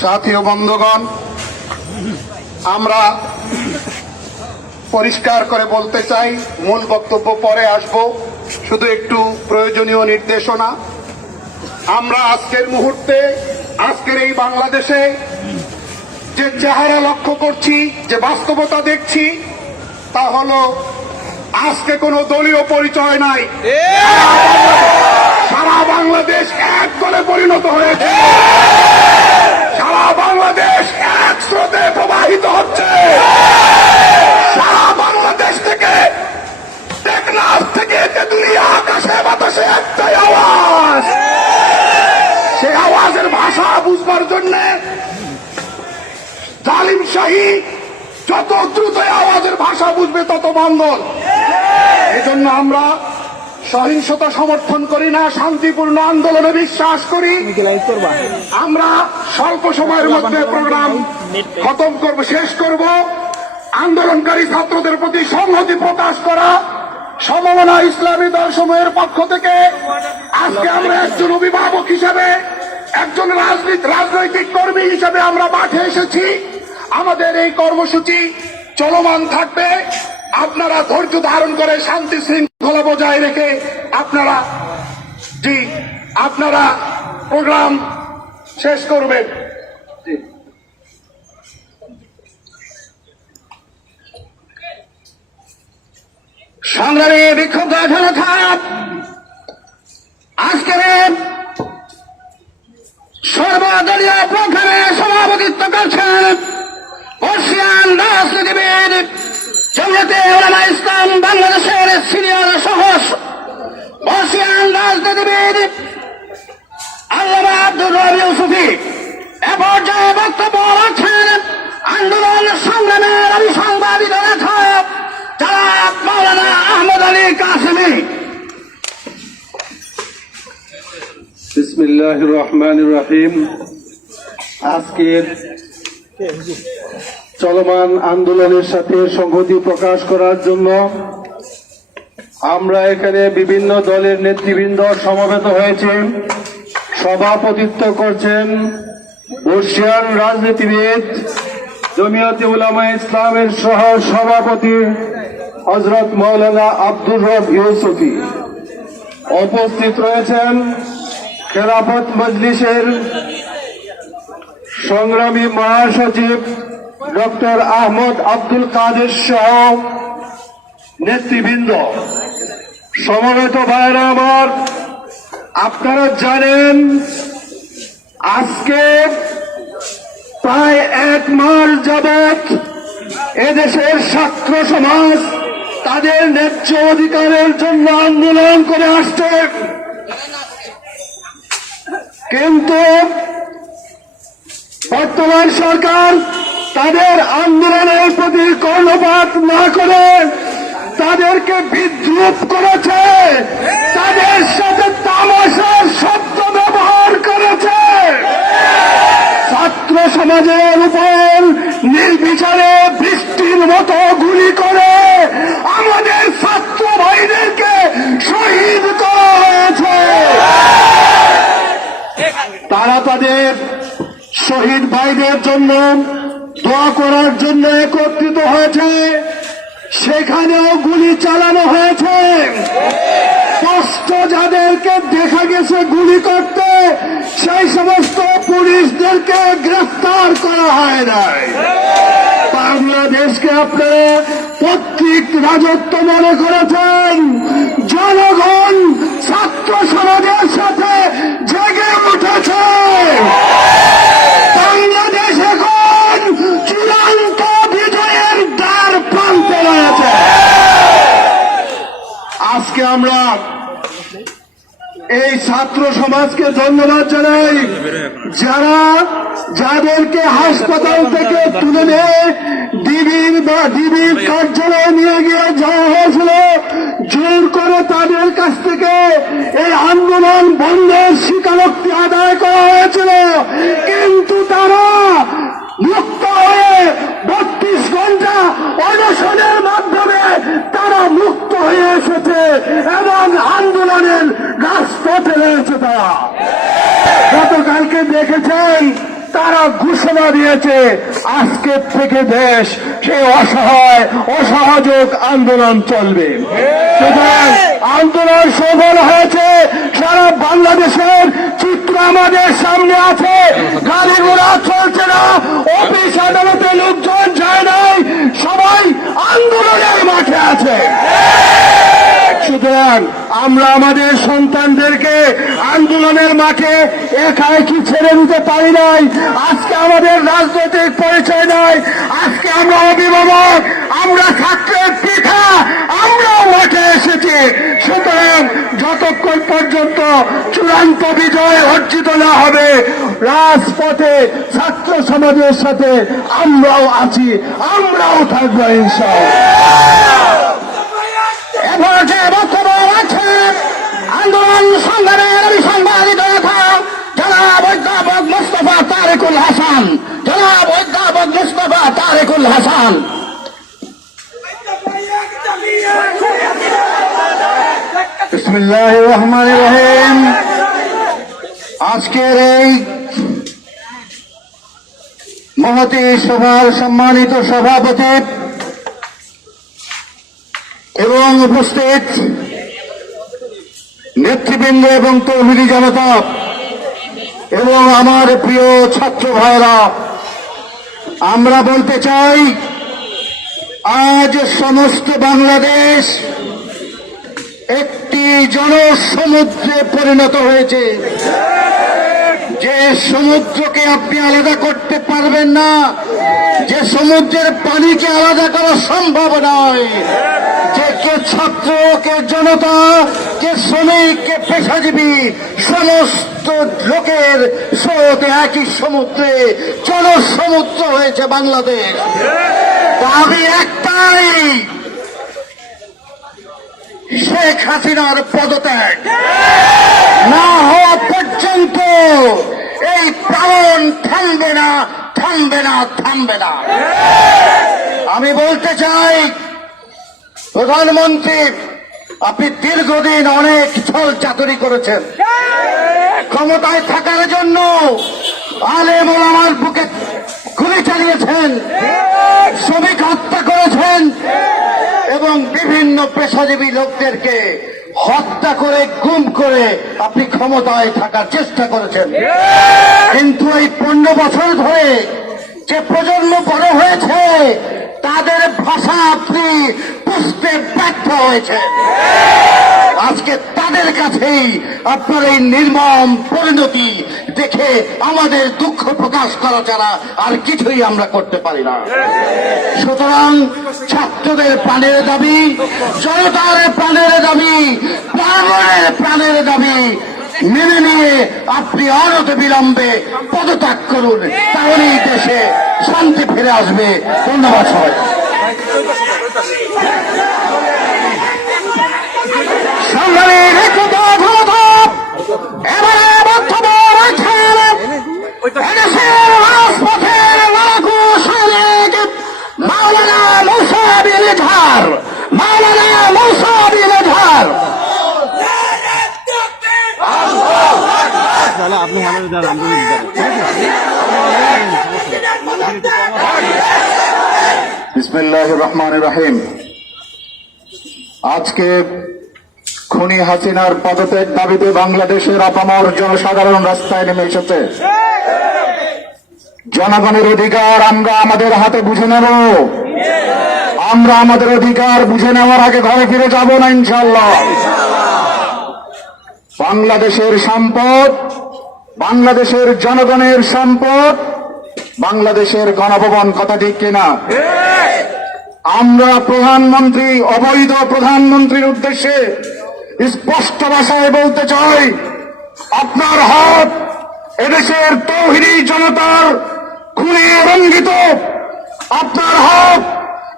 সাথী ও বন্ধুগণ, আমরা পরিষ্কার করে বলতে চাই, মূল বক্তব্য পরে আসব, শুধু একটু প্রয়োজনীয় নির্দেশনা। আমরা আজকের মুহূর্তে, আজকের এই বাংলাদেশে যে চেহারা লক্ষ্য করছি, যে বাস্তবতা দেখছি, তা হলো, আজকে কোনো দলীয় পরিচয় নাই। সারা বাংলাদেশ এক দলে পরিণত হয়েছে। সারা বাংলাদেশ এক স্রোতে প্রবাহিত হচ্ছে। সারা বাংলাদেশ থেকে থেকে তেতুলিয়া আকাশে, বাতাসে একটাই আওয়াজ। সেই আওয়াজের ভাষা বুঝবার জন্য জালিম শাহী যত দ্রুত আওয়াজের ভাষা বুঝবে, তত মঙ্গল এজন্য আমরা সহিংসতা সমর্থন করি না, শান্তিপূর্ণ আন্দোলনে বিশ্বাস করি। আমরা স্বল্প সময়ের মধ্যে প্রোগ্রাম খতম করব, শেষ করব। আন্দোলনকারী ছাত্রদের প্রতি সংহতি প্রকাশ করা সমমনা ইসলামী দল সমূহের পক্ষ থেকে। আজকে আমরা একজন অভিভাবক হিসেবে, একজন রাজনীতি রাজনৈতিক কর্মী হিসেবে আমরা মাঠে এসেছি। আমাদের এই কর্মসূচি চলমান থাকবে। আপনারা ধৈর্য ধারণ করে শান্তি শৃঙ্খলা বজায় রেখে আপনারা জি, আপনারা প্রোগ্রাম শেষ করবেন। সংগ্রামী বিক্ষুব্ধ জনতা, আজকের সর্বদলীয় প্রোগ্রামে সভাপতিত্ব করছেন বর্ষিয়ান জমিয়তে ওলামা ইসলাম বাংলাদেশের সিনিয়র সহ বর্ষিয়ান রাজনীতিবিদ আল্লামা আব্দুর রবি ইউসুফি। এ পর্যায়ে বক্তব্য রাখছেন আন্দোলন সংগ্রামের অভিসংবাদিত লেখক যারা মৌলানা আহমদ আলী কাসেমি। বিসমিল্লাহ রহমান রাহিম। আজকের চলমান আন্দোলনের সাথে সংহতি প্রকাশ করার জন্য আমরা এখানে বিভিন্ন দলের নেতৃবৃন্দ সমবেত হয়েছে। সভাপতিত্ব করছেন বর্ষিয়ান রাজনীতিবিদ জমিয়তে উলামা ইসলামের সহ সভাপতি হজরত মৌলানা আব্দুর রব ইউসুফি। উপস্থিত রয়েছেন খেলাফত মজলিসের সংগ্রামী মহাসচিব ডক্টর আহমদ আব্দুল কাদের সহ নেতৃবৃন্দ। সমবেত ভাইরা আমার, আপনারা জানেন, আজকে প্রায় এক মাস যাবৎ এদেশের ছাত্র সমাজ তাদের ন্যায্য অধিকারের জন্য আন্দোলন করে আসছে। কিন্তু বর্তমান সরকার তাদের আন্দোলনের প্রতি কর্ণপাত না করে, তাদেরকে বিদ্রুপ করেছে, তাদের সাথে তামাশার শব্দ ব্যবহার করেছে। ছাত্র সমাজের উপর নির্বিচারে বৃষ্টির মতো গুলি করে আমাদের ছাত্র ভাইদেরকে শহীদ করা হয়েছে। তারা তাদের শহীদ ভাইদের জন্য দোয়া করার জন্য একত্রিত হয়েছে। সেখানেও গুলি চালানো হয়েছে। স্পষ্ট যাদেরকে দেখা গেছে গুলি করতে, সেই সমস্ত পুলিশদেরকে গ্রেফতার করা হয় নাই। বাংলাদেশকে আপনারা পত্রিক রাজত্ব মনে করেছেন, জনগণ, ছাত্র সমাজের সাথে জেগে উঠেছে। আজকে আমরা এই ছাত্র সমাজকে ধন্যবাদ জানাই। যারা যাদেরকে হাসপাতাল থেকে তুলে নিয়ে ডিবির বা ডিবির কার্যালয়ে নিয়ে গিয়ে যাওয়া হয়েছিল, জোর করে তাদের কাছ থেকে এই আন্দোলন বন্ধের স্বীকারোক্তি আদায় করা হয়েছিল। কিন্তু তারা মুক্ত হয়ে বত্রিশ ঘণ্টা অনশনের মাধ্যমে তারা মুক্ত হয়ে এসেছে এবং আন্দোলনের রাজপথে রয়েছে তারা। গতকালকে দেখেছেন, তারা ঘুষ ঘোষণা দিয়েছে, আজকের থেকে দেশ সেই অসহায়, অসহযোগ আন্দোলন চলবে। আন্দোলন সফল হয়েছে, সারা বাংলাদেশের চিত্র আমাদের সামনে আছে। গাড়ি ঘোড়া চলছে না, অফিস আদালতে লোকজন যায় নাই, সবাই আন্দোলনের মাঠে আছে। সুতরাং আমরা আমাদের সন্তানদেরকে আন্দোলনের মাঠে একা একই ছেড়ে দিতে পারি নাই? আজকে আমাদের রাজনৈতিক পরিচয় নাই। আজকে আমরা অভিভাবক, আমরা ছাত্রের পিঠা সুতরাং যতক্ষণ পর্যন্ত চূড়ান্ত বিজয় অর্জিত না হবে, রাজপথে ছাত্র সমাজের সাথে আমরাও আছি, আমরাও থাকব বক্তব্য আন্দোলন সংগ্রামের সংবাদিত জনাব অধ্যাপক মুস্তফা তারেকুল হাসান। জনাব অধ্যাপক মুস্তফা তারেকুল হাসান। আজকের এই মহতী সভার সম্মানিত সভাপতি এবং উপস্থিত নেতৃবৃন্দ এবং তৌহিদি জনতা এবং আমার প্রিয় ছাত্র ভাইরা আমরা বলতে চাই, আজ সমস্ত বাংলাদেশ একটি জনসমুদ্রে পরিণত হয়েছে। যে সমুদ্রকে আপনি আলাদা করতে পারবেন না, যে সমুদ্রের পানিকে আলাদা করা সম্ভব নয়। যে কে ছাত্র, কে জনতা, কে শ্রমিক, কে পেশাজীবী, সমস্ত লোকের স্রোত একই সমুদ্রে জনসমুদ্র হয়েছে বাংলাদেশ। আমি একটাই শেখ হাসিনার পদত্যাগ। না হওয়া পর্যন্ত এই প্রাণ থামবে না থামবে না থামবে না। আমি বলতে চাই প্রধানমন্ত্রী আপনি দীর্ঘদিন অনেক ছল চাতুরি করেছেন। ক্ষমতায় থাকার জন্য আলেম আমার বুকে গুলি চালিয়েছেন শ্রমিক হত্যা করেছেন এবং বিভিন্ন পেশাজীবী লোকদেরকে হত্যা করে গুম করে আপনি ক্ষমতায় থাকার চেষ্টা করেছেন। কিন্তু এই পনেরো বছর ধরে যে প্রজন্ম বড় হয়েছে তাদের ভাষা আপনি বুঝতে ব্যর্থ হয়েছে আজকে তাদের কাছেই আপনার এই নির্মম পরিণতি দেখে আমাদের দুঃখ প্রকাশ করা ছাড়া আর কিছুই আমরা করতে পারি না। সুতরাং ছাত্রদের প্রাণের দাবি, জনতার প্রাণের দাবি প্রাণের দাবি মেনে নিয়ে আপনি অনত বিলম্বে পদত্যাগ করুন। তাহলেই দেশে শান্তি ফিরে আসবে। ধন্যবাদ সবাই এবারে মাওলানা মুসা বিন মাওলানা মুসা বিন ঝার তাহলে আপনি আজকে খুনি হাসিনার পদত্যাগ দাবিতে বাংলাদেশের আপামর জনসাধারণ রাস্তায় নেমে এসেছে। জনগণের অধিকার আমরা আমাদের হাতে বুঝে নেব। আমরা আমাদের অধিকার বুঝে নেওয়ার আগে ঘরে ফিরে যাব না ইনশাল্লাহ বাংলাদেশের সম্পদ বাংলাদেশের জনগণের সম্পদ, বাংলাদেশের গণভবন কথা ঠিক কিনা? আমরা প্রধানমন্ত্রী, অবৈধ প্রধানমন্ত্রীর উদ্দেশ্যে স্পষ্ট ভাষায় বলতে চাই, আপনার হাত এদেশের তৌহিদি জনতার খুনে রঙ্গিত। আপনার হাত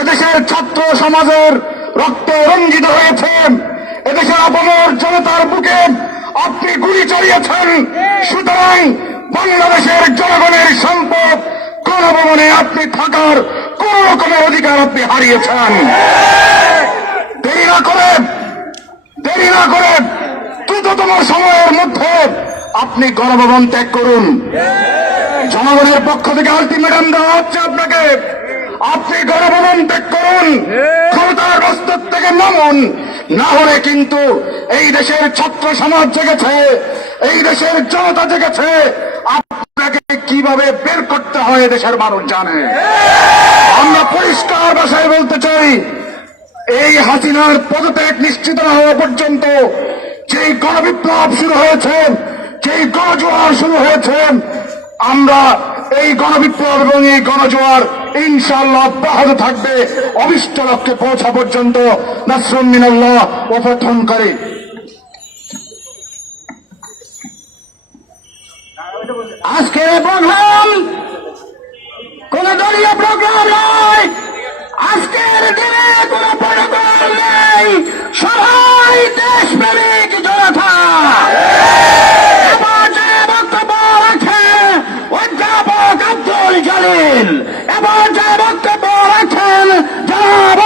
এদেশের ছাত্র সমাজের রক্ত রঞ্জিত হয়েছে। এদেশের অপমর জনতার বুকে আপনি গুলি চালিয়েছেন। সুতরাং বাংলাদেশের জনগণের সম্পদ গণভবনে আপনি থাকার কোন রকমের অধিকার আপনি হারিয়েছেন। দেরি না করে, দেরি না করে দ্রুততম সময়ের মধ্যে আপনি গণভবন ত্যাগ করুন। জনগণের পক্ষ থেকে আলটিমেটাম দেওয়া হচ্ছে আপনাকে। আপনি গণভবন ত্যাগ করুন। ক্ষমতার বস্তর থেকে নামুন। না হলে কিন্তু এই দেশের ছাত্র সমাজ জেগেছে, এই দেশের জনতা জেগেছে। আপনাকে কীভাবে বের করতে হয় দেশের মানুষ জানে? আমরা পরিষ্কার ভাষায় বলতে চাই, এই হাসিনার পদত্যাগ নিশ্চিত না হওয়া পর্যন্ত যেই গণবিপ্লব শুরু হয়েছে, যেই গণজোয়ার শুরু হয়েছে, আমরা এই গণবিপ্লব এবং এই গণজোয়ার ইনশাল্লাহ অব্যাহত থাকবে। অবিষ্ট লক্ষ্যে পৌঁছা পর্যন্ত নাসরুম মিনাল্লাহ ও করে আজকের প্রোগ্রাম কোন দলীয় প্রোগ্রাম নয়। আজকের দিনে কোন প্রোটোকল নেই। সবাই দেশপ্রেমিক জনতা এবার যে বক্তব্য রাখেন অধ্যাপক আব্দুল জলিল এবার যে বক্তব্য রাখেন জনাব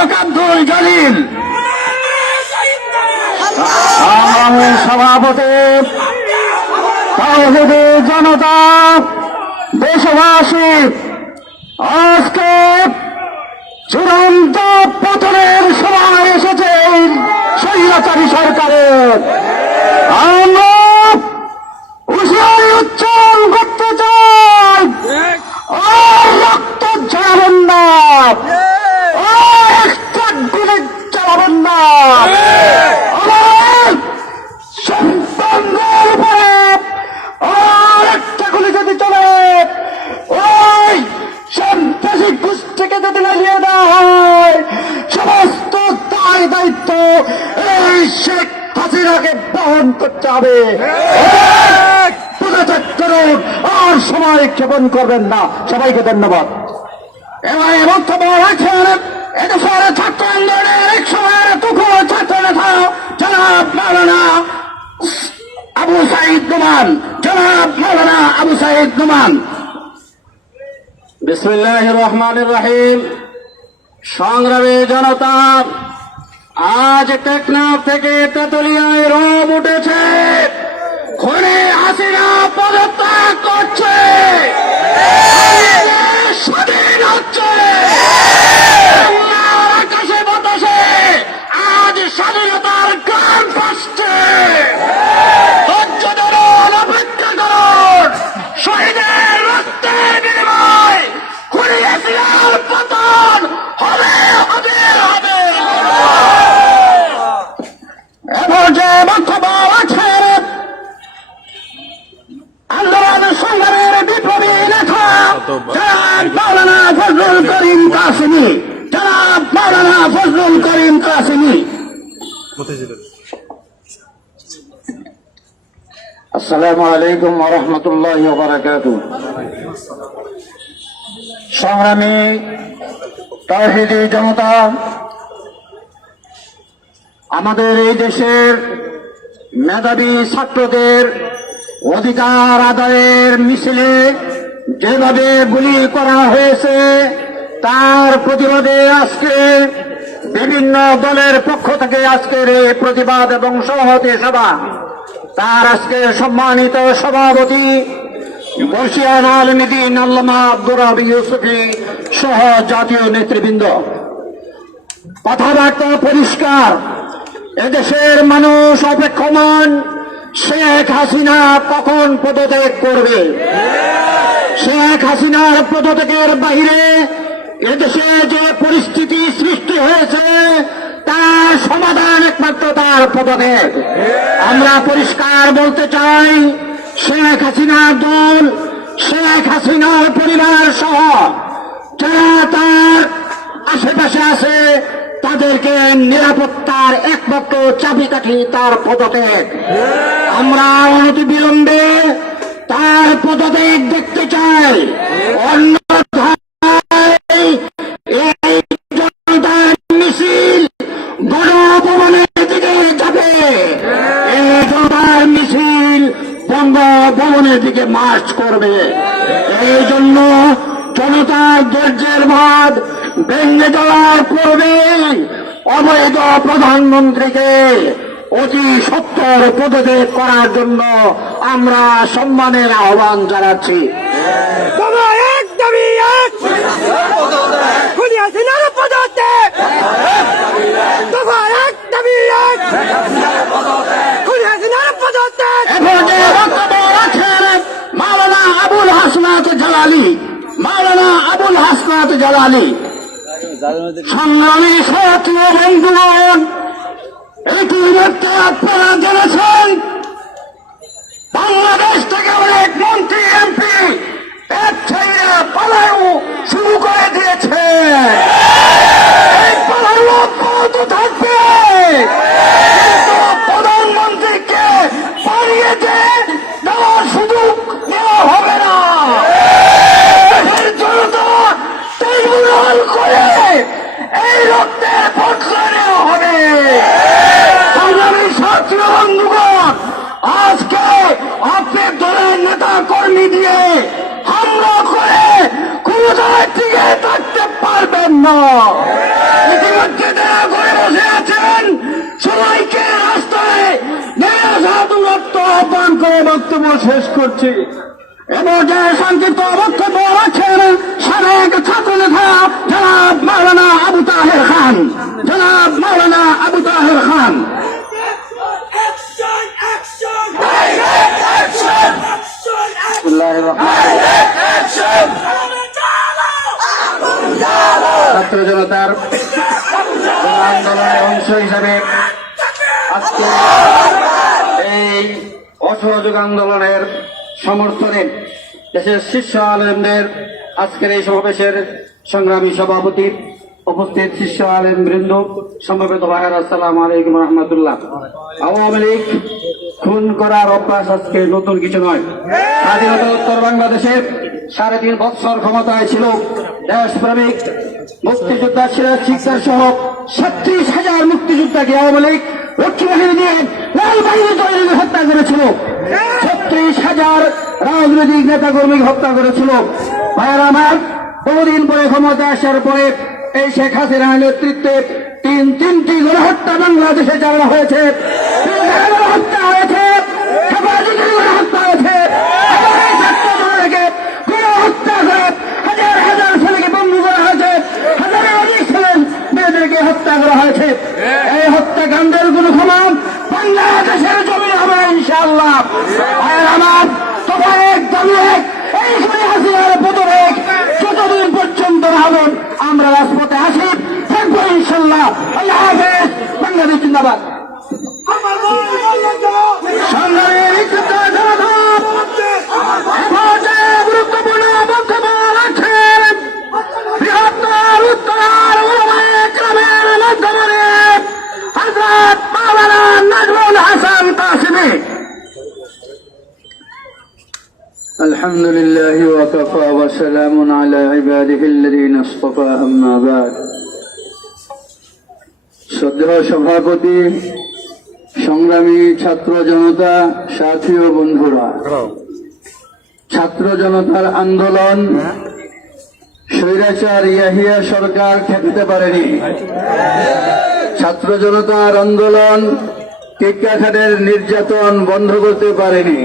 আব্দুল জলিল সভাপতি তাওহিদি জনতা দেশবাসী আজকে চূড়ান্ত পতনের সময় এসেছে এই স্বৈরাচারী সরকারের। বহন করতে হবে। করুন আর সময় ক্ষেপণ করবেন না। সবাইকে ধন্যবাদ। এবার বক্তব্য রাখেন এদেশের ছাত্র আন্দোলনের এক সময়ের তুকুর ছাত্র নেতা জনাব মাওলানা আবু সাইদ নোমান জনাব মাওলানা আবু সাইদ নোমান। বিসমিল্লাহ রহমান রহিম। সংগ্রামী জনতা আজ টেকনাফ থেকে তেতুলিয়ায় রব উঠেছে। ঘরে হাসিনা পদত্যাগ করছে। স্বাধীন হচ্ছে আসসালামু আলাইকুম রহমতুল্লাহ বারাকাত সংগ্রামী তহিদি জনতা, আমাদের এই দেশের মেধাবী ছাত্রদের অধিকার আদায়ের মিছিলে যেভাবে গুলি করা হয়েছে, তার প্রতিবাদে আজকে বিভিন্ন দলের পক্ষ থেকে আজকের এই প্রতিবাদ এবং সংহতি সভা তার আজকে সম্মানিত সভাপতি বর্ষিয়ান আলমদিন আল্লামা আব্দুর রবি ইউসুফি সহ জাতীয় নেতৃবৃন্দ। কথাবার্তা পরিষ্কার। এদেশের মানুষ অপেক্ষমান। শেখ হাসিনা কখন পদত্যাগ করবে? শেখ হাসিনার পদত্যাগের বাইরে এদেশে যে পরিস্থিতি সৃষ্টি হয়েছে তার সমাধান একমাত্র তার পদত্যাগ আমরা পরিষ্কার বলতে চাই, শেখ হাসিনার দল, শেখ হাসিনার পরিবার সহ যারা তার আশেপাশে আছে, তাদেরকে নিরাপত্তার একমাত্র চাবিকাঠি তার পদত্যাগ আমরা অনতি বিলম্বে তার পদত্যাগ দেখতে চাই। করবে। এই জন্য জনতার ধৈর্যের ভাত ভেঙে দেওয়ার পূর্বে অবৈধ প্রধানমন্ত্রীকে অতি সত্তর পদত্যাগ করার জন্য আমরা সম্মানের আহ্বান জানাচ্ছি। পদত্যাগ বাবা এক দাবি এক খুনি হাসিনার পদত্যাগ এখন যে বক্তব্য রাখছেন মাওলানা আবুল হাসনাত জালালি মাওলানা আবুল হাসনাত জালালি সংগ্রামী সক্রিয় বন্ধুগণ ইতিমধ্যে আপনারা জেনেছেন। বাংলাদেশ থেকে অনেক মন্ত্রী, এমপি এক ছেড়ে পালায়ও শুরু করে দিয়েছে। এই পালায়ও অব্যাহত থাকবে কিন্তু প্রধানমন্ত্রীকে পালিয়ে যে দেওয়ার সুযোগ দেওয়া হবে না দেশের জনতা ট্রাইব্যুনাল করে এই রক্তের বদলা নেওয়া হবে সংগ্রামী ছাত্র বন্ধুগণ আজকে আপনি দলের নেতা কর্মী দিয়ে হামলা করে কোন জায়গায় টিকে থাকতে পারবেন না ইতিমধ্যে তারা ঘরে বসে আছেন সবাইকে রাস্তায় আহ্বান করে বক্তব্য শেষ করছি এবং যে সংক্ষিপ্ত বক্তব্য রাখছেন সাবেক ছাত্র নেতা জনাব মাওলানা আবু তাহের খান জনাব মাওলানা Abu Khan action action action action ছাত্র জনতার আন্দোলনের অংশ হিসাবে আজকে এই অসহযোগ আন্দোলনের সমর্থনে দেশের শীর্ষ আলেমদের আজকের এই সমাবেশের সংগ্রামী সভাপতি উপস্থিত শীর্ষ আলেম বৃন্দ সমবেত ভাইয়ার, আসসালাম আলাইকুম রহমতুল্লাহ। আওয়ামী লীগ খুন করার অভ্যাস আজকে নতুন কিছু নয়। স্বাধীনতা উত্তর বাংলাদেশে সাড়ে তিন বৎসর ক্ষমতায় ছিল দেশপ্রেমিক মুক্তিযোদ্ধা সিরাজ শিকদার সহ ছত্রিশ হাজার মুক্তিযোদ্ধাকে আওয়ামী লীগ রক্ষী বাহিনী দিয়ে লাল বাহিনী তৈরি হত্যা করেছিল। ছত্রিশ হাজার রাজনৈতিক নেতা কর্মী হত্যা করেছিল। ভাইয়ের আমার বহুদিন পরে ক্ষমতা আসার পরে এই শেখ হাসিনার নেতৃত্বে তিন তিনটি গণহত্যা বাংলাদেশে চালানো হয়েছে। গণহত্যা হয়েছে আবার এই ছাত্র জনতাকে গণহত্যা করে হাজার হাজার ছেলেকে বন্ধু করা হয়েছে হাজারের অধিক ছেলে মেয়েদেরকে হত্যা করা হয়েছে। এই হত্যাকাণ্ডের কোন ক্ষমা বাংলাদেশের জমি হবে, ইনশাআল্লাহ। আর আমার তবে এক এক এই শুনে হাসিনার পদরেক যতদিন পর্যন্ত হবেন আমরা রাজপথে আসি, থাকব ইনশাল্লাহ আল্লাহ হাফেজ, বাংলাদেশ জিন্দাবাদ। الحمد لله وكفى وسلام على عباده الذين اصطفى أما بعد শ্রদ্ধা সভাপতি সংগ্রামী ছাত্র জনতা সাথী ও বন্ধুরা ছাত্র জনতার আন্দোলন স্বৈরাচার ইয়াহিয়া সরকার ঠেকতে পারেনি ছাত্র জনতার আন্দোলন টিক্কাখানের নির্যাতন বন্ধ করতে পারেনি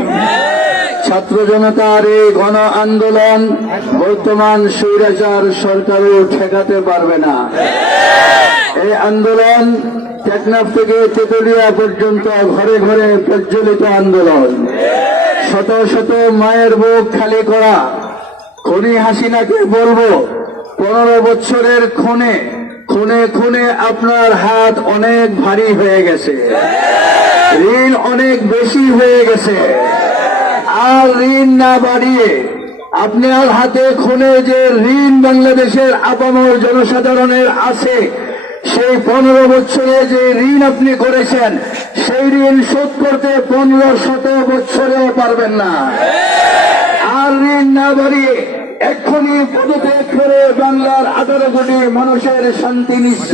ছাত্র জনতার এই গণ আন্দোলন বর্তমান স্বৈরাচার সরকারও ঠেকাতে পারবে না। এই আন্দোলন টেকনাফ থেকে তেতুলিয়া পর্যন্ত ঘরে ঘরে প্রজ্বলিত আন্দোলন। শত শত মায়ের বুক খালি করা, খনি হাসিনাকে বলব, পনেরো বছরের খুনে খুনে খুনে আপনার হাত অনেক ভারী হয়ে গেছে। ঋণ অনেক বেশি হয়ে গেছে। আর ঋণ না বাড়িয়ে আপনার হাতে খুনে যে ঋণ বাংলাদেশের আপামর জনসাধারণের আছে, সেই পনেরো বছরে যে ঋণ আপনি করেছেন, সেই ঋণ শোধ করতে পনেরো শত বছরেও পারবেন না। আর ঋণ না বাড়িয়ে এক্ষুনি পদত্যাগ করে বাংলার আঠারো মানুষের শান্তি নিশ্চিত।